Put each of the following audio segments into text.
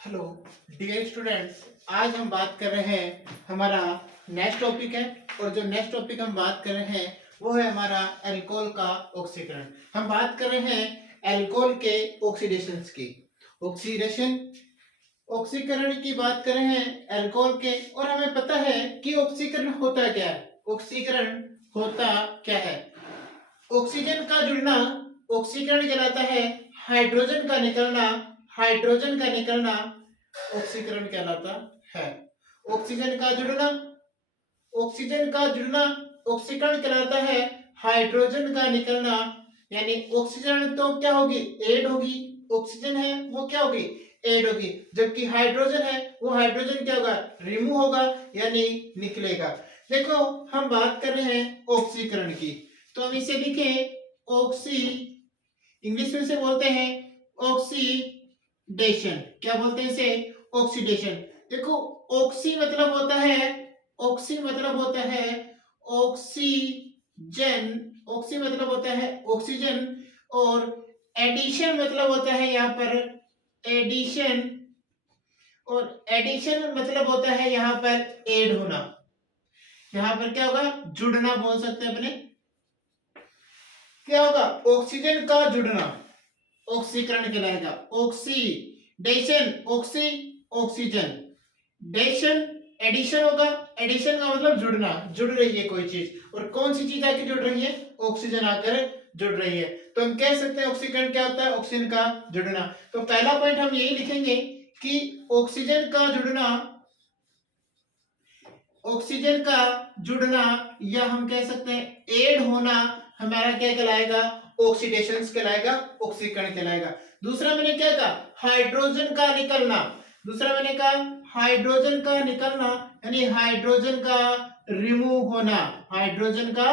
Hello dear students. आज हम बात कर रहे हैं, हमारा नेक्स्ट टॉपिक है। और जो नेक्स्ट टॉपिक हम बात कर रहे हैं वो है हमारा अल्कोहल का ऑक्सीकरण। हम बात कर रहे हैं अल्कोहल के ऑक्सीडेशंस की। ऑक्सीडेशन ऑक्सीकरण की बात कर रहे हैं अल्कोहल के। और हमें पता है कि ऑक्सीकरण होता क्या है। ऑक्सीकरण होता क्या है? ऑक्सीजन का जुड़ना ऑक्सीकरण कहलाता है। हाइड्रोजन का निकलना हाइड्रोजन का निकलना ऑक्सीकरण कहलाता है। ऑक्सीजन का जुड़ना ऑक्सीजन का जुड़ना ऑक्सीकरण कहलाता है। हाइड्रोजन का निकलना यानी ऑक्सीजन तो क्या होगी, ऐड होगी। ऑक्सीजन है वो क्या होगी, ऐड होगी। जबकि हाइड्रोजन है वो हाइड्रोजन क्या होगा, रिमूव होगा यानी निकलेगा। देखो हम बात कर रहे हैं ऑक्सीकरण की, तो हम इसे लिखें ऑक्सी, इंग्लिश में से बोलते हैं ऑक्सीडेशन। क्या बोलते हैं इसे, ऑक्सीडेशन। देखो ऑक्सी मतलब होता है, ऑक्सी मतलब होता है ऑक्सीजन, ऑक्सी मतलब होता है ऑक्सीजन। और एडिशन मतलब होता है यहाँ पर एडिशन, और एडिशन मतलब होता है यहाँ पर ऐड होना। यहाँ पर क्या होगा, जुड़ना बोल सकते हैं अपने। क्या होगा, ऑक्सीजन का जुड़ना ऑक्सीकरण कहलाएगा। ऑक्सीडेशन ऑक्सी ऑक्सीजन, डेशन एडिशन होगा। एडिशन का मतलब जुड़ना, जुड़ रही है कोई चीज। और कौन सी चीज आके जुड़ रही है, ऑक्सीजन आकर जुड़ रही है। तो हम कह सकते हैं ऑक्सीकरण क्या होता है, ऑक्सीजन का जुड़ना। तो पहला पॉइंट हम यही लिखेंगे कि ऑक्सीजन का जुड़ना, ऑक्सीजन का जुड़ना, या हम कह सकते हैं ऐड होना, हमारा क्या कहलाएगा, ऑक्सीडेशन कहलाएगा, ऑक्सीकरण कहलाएगा। दूसरा मैंने क्या कहा, हाइड्रोजन का निकलना। दूसरा मैंने कहा हाइड्रोजन का निकलना यानी हाइड्रोजन का रिमूव होना, हाइड्रोजन का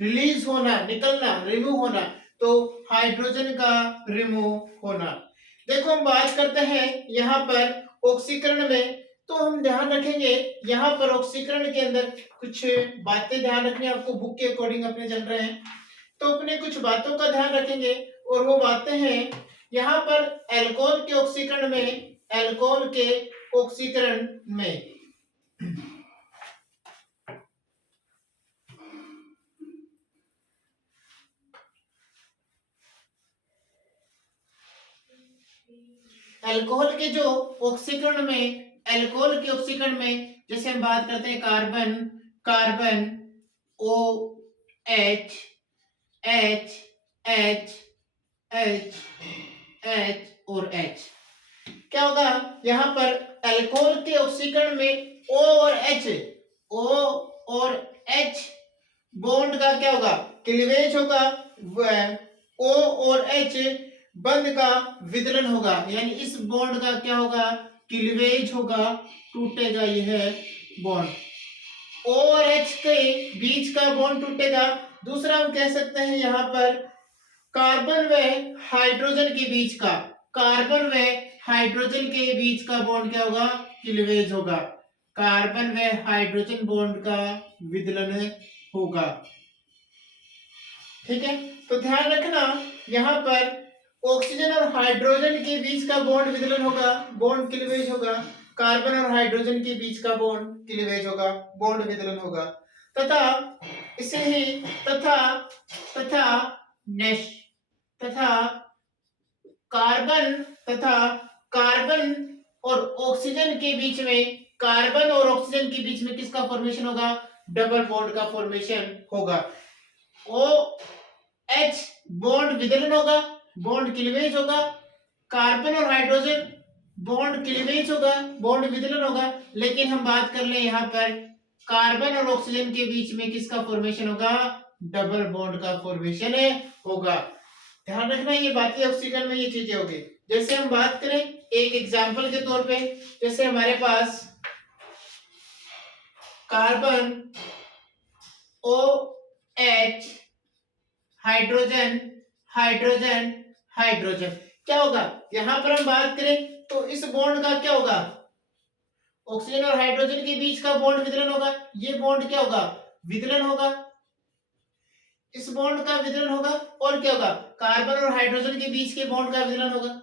रिलीज होना, निकलना रिमूव होना। तो हाइड्रोजन का रिमूव होना। देखो हम बात करते हैं यहाँ पर ऑक्सीकरण में, तो हम ध्यान रखेंगे यहाँ पर ऑक्सीकरण के अंदर कुछ बातें ध्यान रखनी है आपको। बुक के अकॉर्डिंग अपने चल रहे हैं तो अपने कुछ बातों का ध्यान रखेंगे। और वो बातें हैं यहाँ पर अल्कोहल के ऑक्सीकरण में, अल्कोहल के ऑक्सीकरण में अल्कोहल के जो ऑक्सीकरण में, अल्कोहल के ऑक्सीकरण में जैसे हम बात करते हैं carbon, carbon O H H H H H और एच, क्या होगा यहाँ पर अल्कोहल के ऑक्सीकरण में ओ और एच, ओ और एच बॉन्ड का क्या होगा, क्लीवेज होगा। ओ और एच बंध का विदलन होगा, यानी इस बॉन्ड का क्या होगा, क्लीवेज होगा, टूटेगा यह बॉन्ड। ओ और एच के बीच का बॉन्ड टूटेगा। दूसरा हम कह सकते हैं यहाँ पर कार्बन व हाइड्रोजन के बीच का, कार्बन व हाइड्रोजन के बीच का बॉन्ड क्या होगा, क्लीवेज होगा। कार्बन व हाइड्रोजन बॉन्ड का विदलन होगा। ठीक है, तो ध्यान रखना यहाँ पर ऑक्सीजन और हाइड्रोजन के बीच का बॉन्ड विदलन होगा, बॉन्ड क्लीवेज होगा। कार्बन और हाइड्रोजन के बीच का बॉन्ड क्लीवेज होगा, बॉन्ड विदलन होगा। तथा इसे ही तथा तथा नेक्स्ट तथा कार्बन तथा कार्बन और ऑक्सीजन के बीच में, कार्बन और ऑक्सीजन के बीच में किसका फॉर्मेशन होगा, डबल बॉन्ड का फॉर्मेशन होगा। ओ एच बॉन्ड विदलन होगा, बॉन्ड क्लीवेज होगा। कार्बन और हाइड्रोजन बॉन्ड क्लीवेज होगा, बॉन्ड विदलन होगा। लेकिन हम बात कर ले यहाँ पर कार्बन और ऑक्सीजन के बीच में किसका फॉर्मेशन होगा, डबल बॉन्ड का फॉर्मेशन होगा। ध्यान रखना ये बातें ऑक्सीकरण में ये चीजें होगी। जैसे हम बात करें एक एग्जांपल के तौर पे, जैसे हमारे पास carbon O H hydrogen hydrogen hydrogen, क्या होगा यहां पर हम बात करें तो इस बॉन्ड का क्या होगा, ऑक्सीजन और हाइड्रोजन के बीच का बॉन्ड विदलन होगा। ये बॉन्ड क्या होगा, विदलन होगा, इस बॉन्ड का विदलन होगा। और क्या होगा, कार्बन और हाइड्रोजन के बीच के बॉन्ड का विदलन होगा।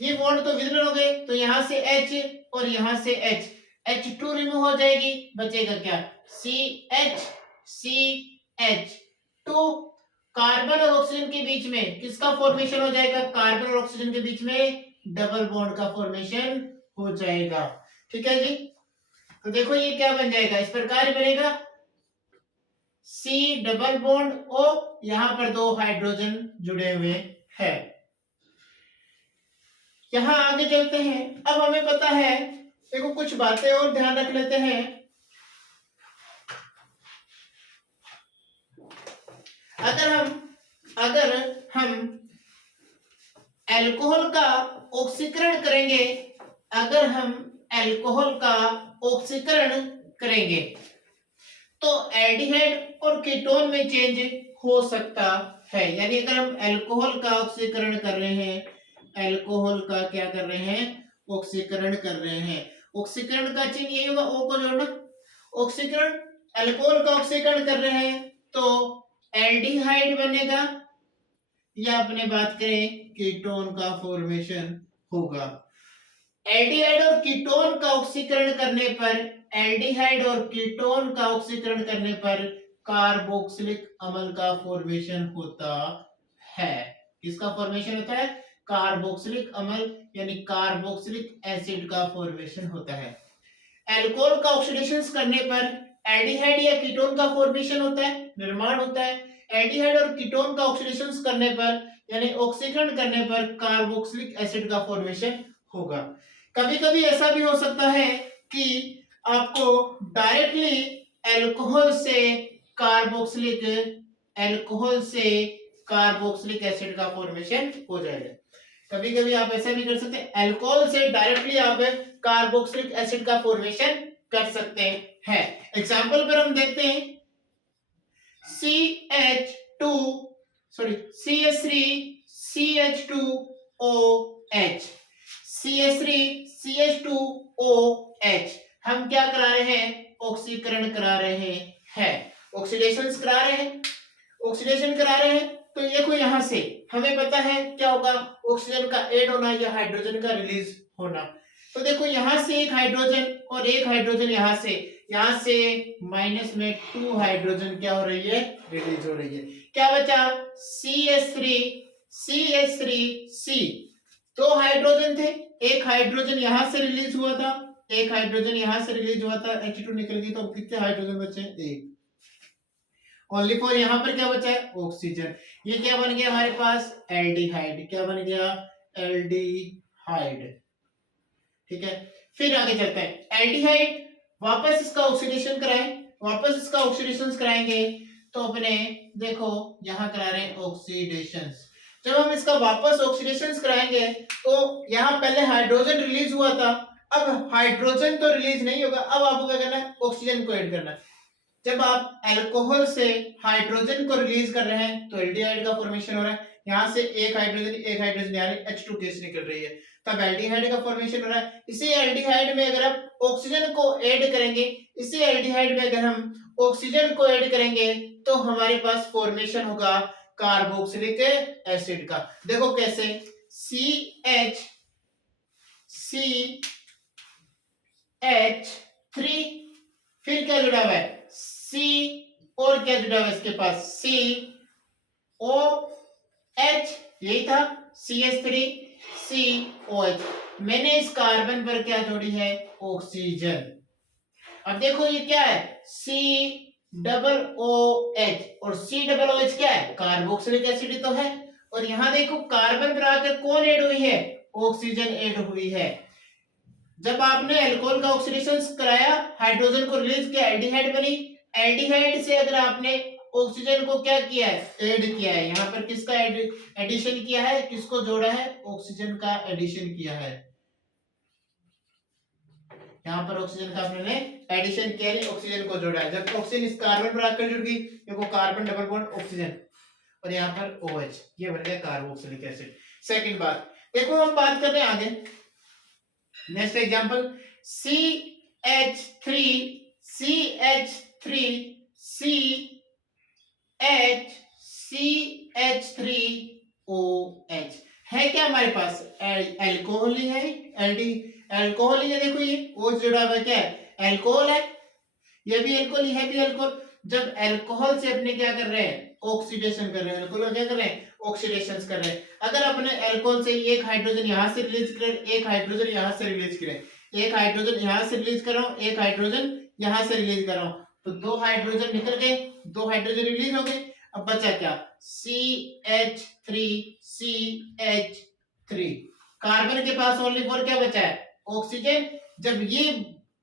ये बॉन्ड तो विजिबल हो गए, तो यहां से H और यहां से H, H2 रिमूव हो जाएगी, बचेगा क्या, CH कार्बन और ऑक्सीजन के बीच में किसका फॉर्मेशन हो जाएगा, कार्बन और ऑक्सीजन के बीच में डबल बॉन्ड का फॉर्मेशन हो जाएगा। ठीक है जी, तो देखो ये क्या बन जाएगा, इस प्रकार बनेगा C डबल बॉन्ड O, यहां पर दो हाइड्रोजन जुड़े हुए हैं। यहां आगे चलते हैं, अब हमें पता है, देखो कुछ बातें और ध्यान रख लेते हैं। अगर हम अल्कोहल का ऑक्सीकरण करेंगे, अगर हम अल्कोहल का ऑक्सीकरण करेंगे तो एल्डिहाइड और कीटोन में चेंज हो सकता है। यानी अगर हम अल्कोहल का ऑक्सीकरण कर रहे हैं, अल्कोहल का क्या कर रहे हैं, ऑक्सीकरण कर रहे हैं, ऑक्सीकरण का चिन्ह यही होगा, ओ को जोड़ना, ऑक्सीकरण, अल्कोहल का ऑक्सीकरण कर रहे हैं तो एल्डिहाइड बनेगा, या अपने बात करें कीटोन का फॉर्मेशन होगा। एल्डिहाइड और कीटोन का ऑक्सीकरण करने पर, एल्डिहाइड और कीटोन का ऑक्सीकरण करने पर कार्बोक्सिलिक अम्ल का फॉर्मेशन होता है। किसका फॉर्मेशन होता है, कार्बोक्सिलिक अम्ल यानी कार्बोक्सिलिक एसिड का फॉर्मेशन होता है। अल्कोहल का ऑक्सीडेशन करने पर एल्डिहाइड या कीटोन का फॉर्मेशन होता है, निर्माण होता है। एल्डिहाइड और कीटोन का ऑक्सीडेशन करने पर यानी ऑक्सीकरण करने पर कार्बोक्सिलिक एसिड का फॉर्मेशन होगा। कभी कभी ऐसा भी हो सकता है कि आपको डायरेक्टली अल्कोहल से कार्बोक्सिलिक एसिड का फॉर्मेशन हो जाएगा। कभी कभी आप ऐसा भी कर सकते हैं, अल्कोहल से डायरेक्टली आप कार्बोक्सिलिक एसिड का फॉर्मेशन कर सकते हैं। एग्जांपल पर हम देखते हैं, CH3CH2OH, CH3CH2OH, हम क्या करा रहे हैं, ऑक्सीकरण करा रहे हैं, ऑक्सीडेशन करा रहे हैं, ऑक्सीडेशन करा रहे हैं। तो देखो यहां से हमें पता है क्या होगा, ऑक्सीजन का ऐड होना या हाइड्रोजन का रिलीज होना। तो देखो यहां से एक हाइड्रोजन और एक हाइड्रोजन, यहां से माइनस में 2 हाइड्रोजन क्या हो रही है, रिलीज हो रही है। क्या बचा, CH3C, 2 हाइड्रोजन थे, एक हाइड्रोजन यहां से रिलीज हुआ था, एक हाइड्रोजन यहां से रिलीज हुआ था, H2 निकल गई, तो कितने हाइड्रोजन बचे, एक। ओनली फॉर यहां पर क्या बचा है, ऑक्सीजन। ये क्या बन गया हमारे पास, एल्डिहाइड। क्या बन गया, एल्डिहाइड। ठीक है, फिर आगे चलते हैं, एल्डिहाइड वापस इसका ऑक्सीडेशन कराएंगे तो अपने देखो यहां करा रहे हैं ऑक्सीडेशन। जब हम इसका वापस ऑक्सीडेशन कराएंगे तो यहां पहले हाइड्रोजन रिलीज हुआ था, अब हाइड्रोजन तो रिलीज नहीं होगा, अब आपको क्या करना है, ऑक्सीजन को ऐड करना है। जब आप अल्कोहल से हाइड्रोजन को रिलीज कर रहे हैं तो एल्डिहाइड का फॉर्मेशन हो रहा है, यहां से एक हाइड्रोजन यानी H2 गैस निकल रही है, तब एल्डिहाइड का फॉर्मेशन हो रहा है। इसी एल्डिहाइड में अगर आप ऑक्सीजन को ऐड करेंगे, इसी एल्डिहाइड में अगर हम ऑक्सीजन को ऐड करेंगे तो हमारे पास फॉर्मेशन होगा कार्बोक्सिलिक एसिड का। देखो कैसे, CH3, फिर क्या जुड़ा हुआ है, C, और क्या जुड़ा हुआ है इसके पास, COH, यही था CH3COH। मैंने इस कार्बन पर क्या जोड़ी है, ऑक्सीजन। अब देखो ये क्या है, COOH, और COOH क्या है, कार्बोक्सिलिक एसिड तो है। और यहां देखो कार्बन पर आकर कौन ऐड हुई है, ऑक्सीजन ऐड हुई है। जब आपने अल्कोहल का ऑक्सीडेशन कराया, हाइड्रोजन को रिलीज किया, एल्डिहाइड बनी। एल्डिहाइड से अगर आपने ऑक्सीजन को क्या किया है, ऐड किया है, यहाँ पर किसका एडिशन किया है, किसको जोड़ा है, ऑक्सीजन का एडिशन किया है। यहाँ पर ऑक्सीजन का आपने एडिशन किया है, ऑक्सीजन को जोड़ा है। जब ऑक्सीजन इस कार्बन पर आकर जुड़ गई, देखो कार्बन डबल बॉन्ड ऑक्सीजन, और यहाँ पर OH, ये बन गया कार्बोक्सिलिक एसिड। सेकंड बात देखो, हम बात कर रहे हैं आगे, नेक्स्ट एग्जांपल, CH3CH3OH। है क्या हमारे पास, एल्कोहल ही है, एल्डी एल्कोहल ही है। देखो ये ओ जुड़ा हुआ क्या है, एल्कोहल है, ये भी एल्कोहल, है भी एल्कोहल। जब एल्कोहल से अपने क्या कर रहे हैं, ऑक्सीडेशन कर रहे हैं, एल्कोहल क्या कर रहे हैं, ऑक्सीडेशन कर रहे हैं। अगर अपने एल्कोहल से एक हाइड्रोजन यहां से रिलीज करें, एक हाइड्रोजन यहां से रिलीज करें, एक हाइड्रोजन यहां से रिलीज कर रहा हूं, एक हाइड्रोजन यहां से रिलीज कर रहा हूं, तो दो हाइड्रोजन निकल गए, दो हाइड्रोजन रिलीज हो गए। अब बचा क्या, CH3, CH3। कार्बन के पास ओनली फॉर क्या बचा है, ऑक्सीजन। जब ये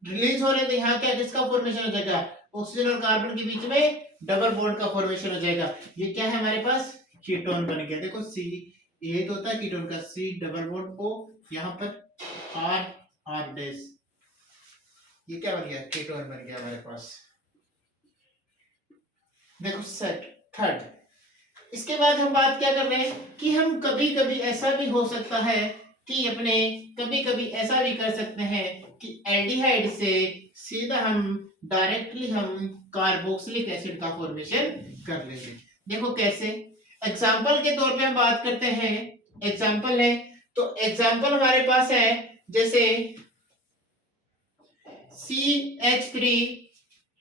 रिलीज हो रहे थे यहाँ क्या, किसका फॉर्मेशन हो जाएगा, ऑक्सीजन और कार्बन के बीच में डबल बॉन्ड का फॉर्मेशन हो जाएगा। ये क्या है हमारे पास, कीटोन बन गया। देखो सी, ये तो होता है कीटोन का, सी डबल बॉन्ड ओ, यहाँ पर आर, आर डैश, ये क्या बन गया, कीटोन बन गया हमारे पास। देखो सेट थर्ड। इसके बाद हम बात क्या कर रहे हैं कि हम कभी कभी ऐसा भी हो सकता है कि अपने, कभी कभी ऐसा भी कर सकते हैं कि एल्डिहाइड से सीधा हम डायरेक्टली हम कार्बोक्सिलिक एसिड का फॉर्मेशन कर लेंगे। देखो कैसे, एग्जांपल के तौर पे हम बात करते हैं, एग्जांपल है, तो एग्जांपल हमारे पास है जैसे CH3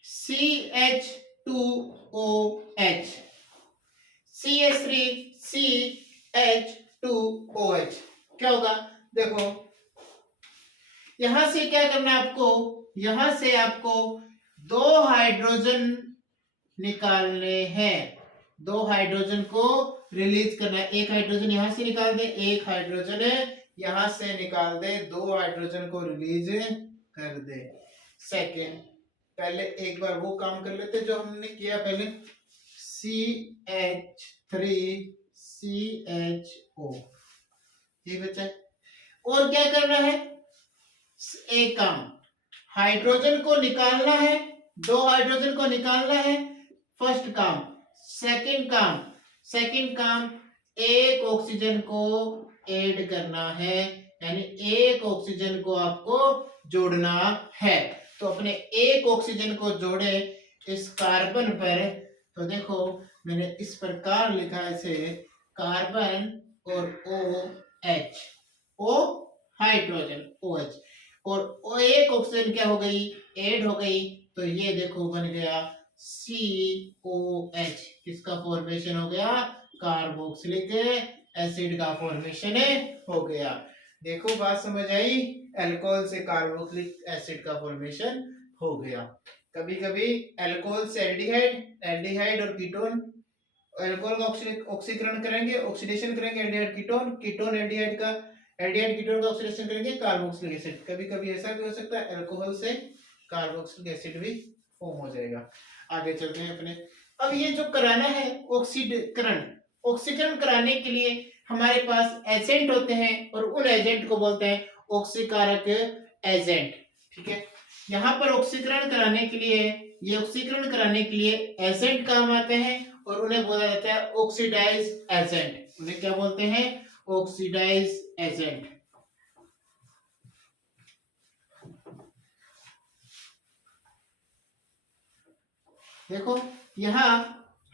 CH2OH, CH3 CH2OH, क्या होगा, देखो यहां से क्या करना है आपको, यहां से आपको दो हाइड्रोजन निकालने हैं, दो हाइड्रोजन को रिलीज करना है। एक हाइड्रोजन यहां से निकाल दे, एक हाइड्रोजन यहां से निकाल दे, दो हाइड्रोजन को रिलीज कर दे। सेकेंड, पहले एक बार वो काम कर लेते जो हमने किया पहले, CH3CHO, ये बचा है। और क्या करना है, एक काम, हाइड्रोजन को निकालना है, दो हाइड्रोजन को निकालना है, फर्स्ट काम। सेकंड काम एक ऑक्सीजन को ऐड करना है, यानी एक ऑक्सीजन को आपको जोड़ना है। तो अपने एक ऑक्सीजन को जोड़े इस कार्बन पर, तो देखो मैंने इस प्रकार लिखा है इसे, कार्बन और OH, O हाइड्रोजन OH, और एक ऑक्सीजन क्या हो गई, ऐड हो गई, तो ये देखो बन गया COH, किसका फॉर्मेशन हो गया, कार्बोक्सिलिक एसिड का फॉर्मेशन हो गया। देखो बात समझ आई, अल्कोहल से कार्बोक्सिलिक एसिड का फॉर्मेशन हो गया। कभी कभी अल्कोहल से एल्डिहाइड, एल्डिहाइड और कीटोन, अल्कोहल का ऑक्सीकरण करेंगे, ऑक्सीडेशन करेंगे एल्डिहाइड कीटोन, कीटोन एल्डिहाइड का, एल्डिहाइड कीटोन का ऑक्सीडेशन करेंगे कार्बोक्सिलिक एसिड। कभी कभी ऐसा भी हो सकता है अल्कोहल से कार्बोक्सिलिक एसिड भी फॉर्म हो जाएगा। आगे चलते हैं अपने, अब ये जो कराना है ऑक्सीकरण, ऑक्सीकरण कराने के लिए हमारे पास एजेंट होते हैं और उन एजेंट को बोलते हैं ऑक्सीकारक एजेंट। ठीक है, यहाँ पर ऑक्सीकरण कराने के लिए, ये ऑक्सीकरण कराने के लिए एजेंट काम आते हैं और उन्हें बोला जाता है ऑक्सीडाइज एजेंट। उन्हें क्या बोलते हैं, ऑक्सीडाइज एजेंट। देखो यहां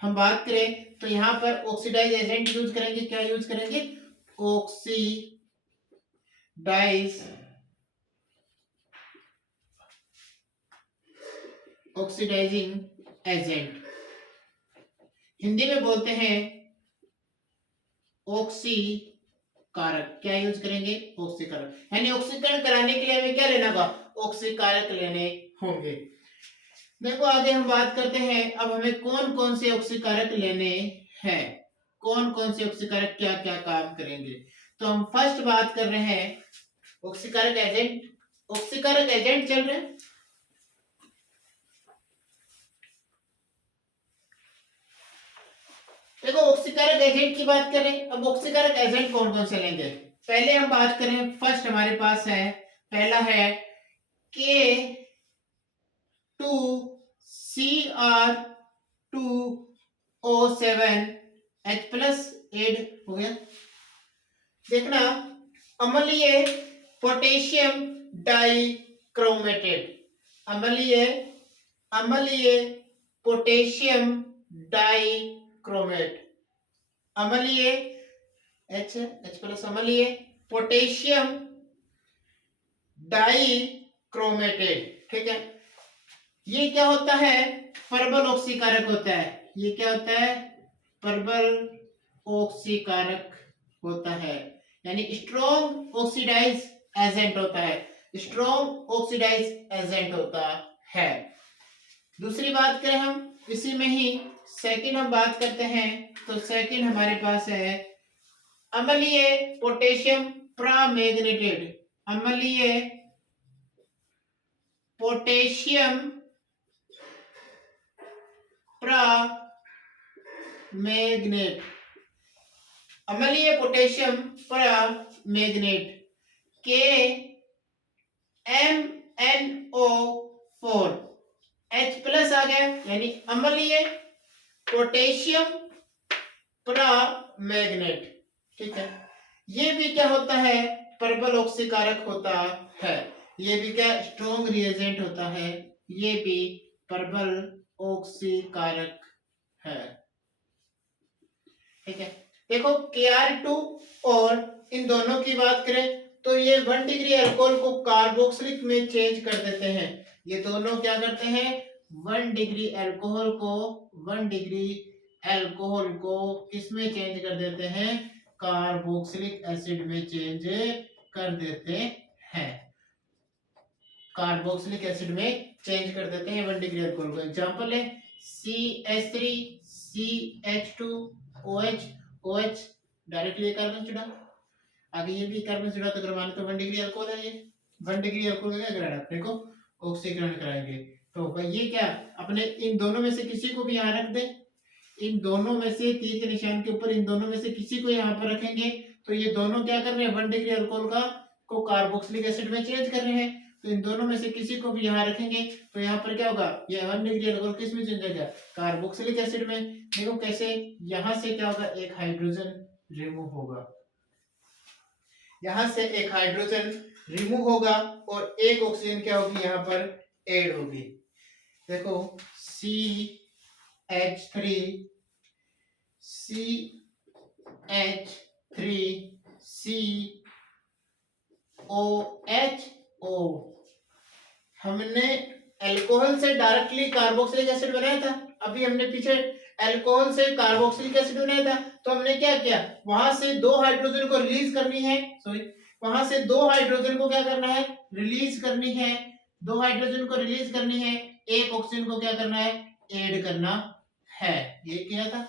हम बात करें तो यहां पर ऑक्सीडाइज एजेंट यूज करेंगे, क्या यूज करेंगे, ऑक्सीडाइज, ऑक्सीडाइजिंग एजेंट, हिंदी में बोलते हैं ऑक्सीकारक। क्या यूज करेंगे, ऑक्सीकारक, यानी ऑक्सीकरण कराने के लिए हमें क्या लेना होगा, ऑक्सीकारक लेने होंगे। देखो आगे हम बात करते हैं, अब हमें कौन कौन से ऑक्सीकारक लेने हैं, कौन कौन से ऑक्सीकारक क्या क्या काम करेंगे। तो हम फर्स्ट बात कर रहे हैं ऑक्सीकारक एजेंट, ऑक्सीकारक एजेंट चल रहे हैं। देखो ऑक्सीकारक एजेंट की बात करें, अब ऑक्सीकारक एजेंट कौन कौन से लेंगे, पहले हम बात करें, फर्स्ट हमारे पास है, पहला है K2Cr2O7H+ एड हो गया। देखना, अम्लीय पोटेशियम डाइक्रोमेटेड, अम्लीय, अम्लीय पोटेशियम डाइक्रोमेट, अम्लीय H है, H प्लस अम्लीय, पोटेशियम डाई क्रोमेटेड, ठीक है। ये क्या होता है, प्रबल ऑक्सीकारक होता है। ये क्या होता है, प्रबल ऑक्सीकारक होता है, यानी स्ट्रॉन्ग ऑक्सीडाइज एजेंट होता है, स्ट्रॉन्ग ऑक्सीडाइज एजेंट होता है। दूसरी बात करें हम इसी में ही, सेकंड हम बात करते हैं, तो सेकंड हमारे पास है अम्लीय पोटेशियम प्रामैग्नेटेड, अम्लीय पोटेशियम प्रामैग्नेट, अम्लीय पोटेशियम प्रामैग्नेट के MnO4 H प्लस आ गया, यानी अम्लीय पोटेशियम प्रामैग्नेट, ठीक है। ये भी क्या होता है, प्रबल ऑक्सीकारक होता है, ये भी क्या स्ट्रॉन्ग रिएजेंट होता है, ये भी प्रबल ऑक्सीकारक है, ठीक है। देखो Kr2 और इन दोनों की बात करें तो ये 1 डिग्री अल्कोहल को कार्बोक्सिलिक में चेंज कर देते हैं। ये दोनों क्या करते हैं, 1 डिग्री अल्कोहल को 1 डिग्री अल्कोहल को किस में चेंज कर देते हैं, कार्बोक्सिलिक एसिड में चेंज कर देते हैं, कार्बोक्सिलिक एसिड में चेंज कर देते हैं 1 डिग्री अल्कोहल को। एग्जांपल है CH3 CH2OH OH, directly carbon जुड़ा, आगे ये भी कार्बन जुड़ा, तो अगर माने तो 1 डिग्री अल्कोहल है, ये 1 डिग्री अल्कोहल का क्या कराना अपने को, ऑक्सीकरण कराएंगे। तो भाई ये क्या, अपने इन दोनों में से किसी को भी यहाँ रख दे, इन दोनों में से तीर के निशान के ऊपर इन दोनों में से किसी को यहाँ पर रखेंगे, तो ये दोनों क्या कर रहे हैं, 1 डिग्री अल्कोहल का को कार्बोक्सिलिक एसिड में चेंज कर रहे हैं। तो इन दोनों में से किसी को भी यहाँ रखेंगे तो यहाँ पर क्या होगा, ये 1 डिग्री अल्कोहल किस में चेंज हो जाएगा, कार्बोक्सिलिक एसिड में। देखो कैसे, यहाँ से क्या होगा, एक हाइड्रोजन रिमूव होगा, यहाँ से एक हाइड्रोजन रिमूव होगा और एक ऑक्सीजन क्या होगी, यहाँ पर ऐड होगी। देखो CH3 COHO, हमने अल्कोहल से डायरेक्टली कार्बोक्सिलिक एसिड बनाया था, अभी हमने पीछे अल्कोहल से कार्बोक्सिलिक एसिड बनाया था, तो हमने क्या किया, वहां से 2 हाइड्रोजन को रिलीज करनी है, सॉरी वहां से 2 हाइड्रोजन को क्या करना है, रिलीज करनी है, 2 हाइड्रोजन को रिलीज करनी है, एक ऑक्सीजन को क्या करना है, ऐड करना है। ये क्या था,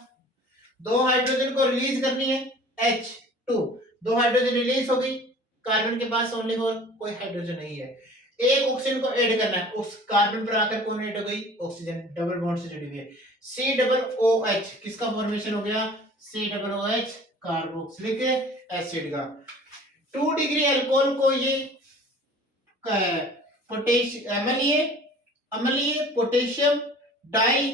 2 हाइड्रोजन को रिलीज करनी है, H2, 2 हाइड्रोजन रिलीज हो गई, कार्बन के पास ओनली कोई हाइड्रोजन नहीं है, एक ऑक्सीजन को ऐड करना है, उस कार्बन पर आकर कौन ऐड हो गई, ऑक्सीजन, डबल बॉन्ड से जुड़ी हुई है, COOH, किसका फॉर्मेशन हो गया, COOH, कार्बोक्सिलिक एसिड का। 2 डिग्री अल्कोहल को ये अम्लीय पोटेशियम डाई,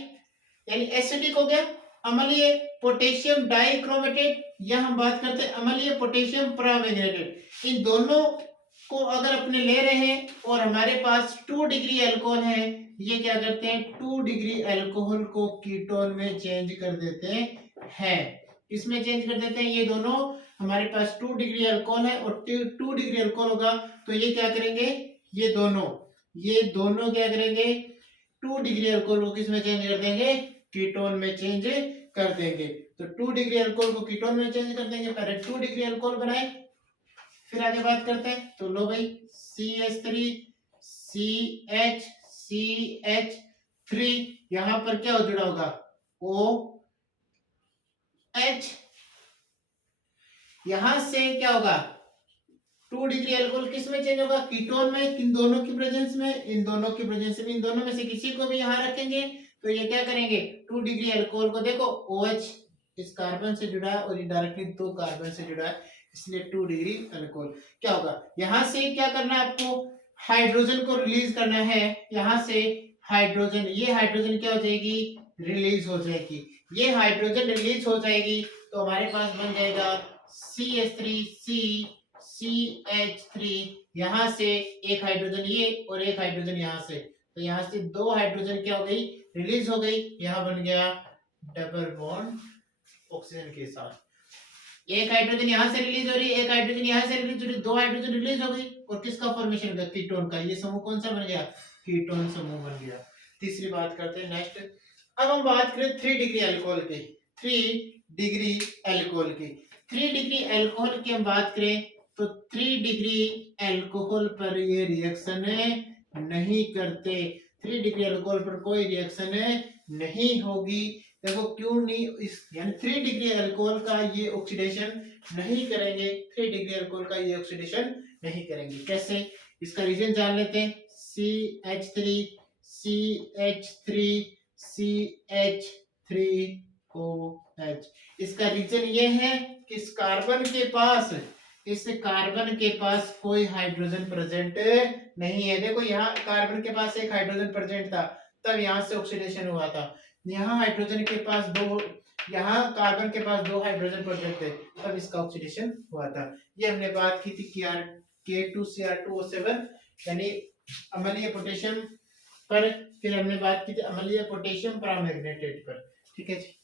यानी एसिडिक हो गया, अम्लीय पोटेशियम डाइक्रोमेटेड, या हम बात करते हैं अम्लीय पोटेशियम परमैंगनेटेड। इन दोनों को अगर अपने ले रहे हैं और हमारे पास 2 डिग्री अल्कोहल है, ये क्या करते हैं, 2 डिग्री अल्कोहल को कीटोन में चेंज कर देते हैं, इसमें चेंज कर देते हैं। ये दोनों हमारे पास 2 डिग्री अल्कोहल है और 2 डिग्री अल्कोहल होगा, तो ये क्या करेंगे, ये दोनों क्या करेंगे, 2 डिग्री अल्कोहल को किस में चेंज कर देंगे, कीटोन में चेंज कर देंगे। तो 2 डिग्री अल्कोहल को कीटोन में चेंज कर देंगे, पहले 2 डिग्री अल्कोहल बनाए, फिर आगे बात करते हैं। तो लो भाई CH3 CH3 यहां पर क्या हो जुड़ा होगा, OH, यहां से क्या होगा, 2 डिग्री अल्कोहल किस में चेंज होगा, कीटोन में, इन दोनों की प्रेजेंस में, इन दोनों की प्रेजेंस में, इन दोनों में से किसी को भी यहां रखेंगे तो ये क्या करेंगे, 2 डिग्री अल्कोहल को, देखो OH इस कार्बन से जुड़ा है और ये डायरेक्टली 2 कार्बन से जुड़ा है, इसलिए 2 डिग्री अल्कोहल। क्या होगा, यहां से क्या करना है आपको, हाइड्रोजन को रिलीज करना है, यहां से हाइड्रोजन, ये हाइड्रोजन क्या हो जाएगी, रिलीज हो जाएगी, ये हाइड्रोजन रिलीज हो जाएगी, तो हमारे पास बन जाएगा CH3 यहां से एक हाइड्रोजन ये और एक हाइड्रोजन यहां से, तो यहां से 2 हाइड्रोजन क्या हो गई, रिलीज हो गई, यहां बन गया डबल बॉन्ड ऑक्सीजन के साथ। एक हाइड्रोजन यहाँ से रिलीज हो रही है, एक हाइड्रोजन यहाँ से रिलीज हो रही है, दो हाइड्रोजन रिलीज हो गई और किसका फॉर्मेशन होगा, कीटोन का। ये समूह कौन सा बन गया, कीटोन समूह बन गया। तीसरी बात करते हैं नेक्स्ट। अब हम बात करें 3 डिग्री अल्कोहल की, 3 डिग्री अल्कोहल की। 3 डिग्री अल्कोहल की हम बात करें तो 3 डिग्री अल्कोहल पर ये रिएक्शन नहीं करते, 3 डिग्री अल्कोहल पर कोई रिएक्शन नहीं होगी। देखो क्यों नहीं, इस यानी 3 डिग्री अल्कोहल का ये ऑक्सीडेशन नहीं करेंगे, 3 डिग्री अल्कोहल का ये ऑक्सीडेशन नहीं करेंगे। कैसे, इसका रीजन जान लेते हैं। CH3 CH3 CH3OH, इसका रीजन ये है कि इस कार्बन के पास कोई हाइड्रोजन प्रेजेंट नहीं है। देखो यहाँ कार्बन के पास एक हाइड्रोजन प्रेजेंट था, तब यहाँ से ऑक्सीडेशन हुआ था। यहाँ हाइड्रोजन के पास दो, यहाँ कार्बन के पास दो हाइड्रोजन प्रेजेंट थे, तब इसका ऑक्सीडेशन हुआ था। ये हमने बात की थी कि K2Cr2O7 यानी अम्लीय पोटेशियम पर, फिर हमने बात की थी अम्लीय पोटेशियम परमैंगनेटेट पर। ठीक है जी।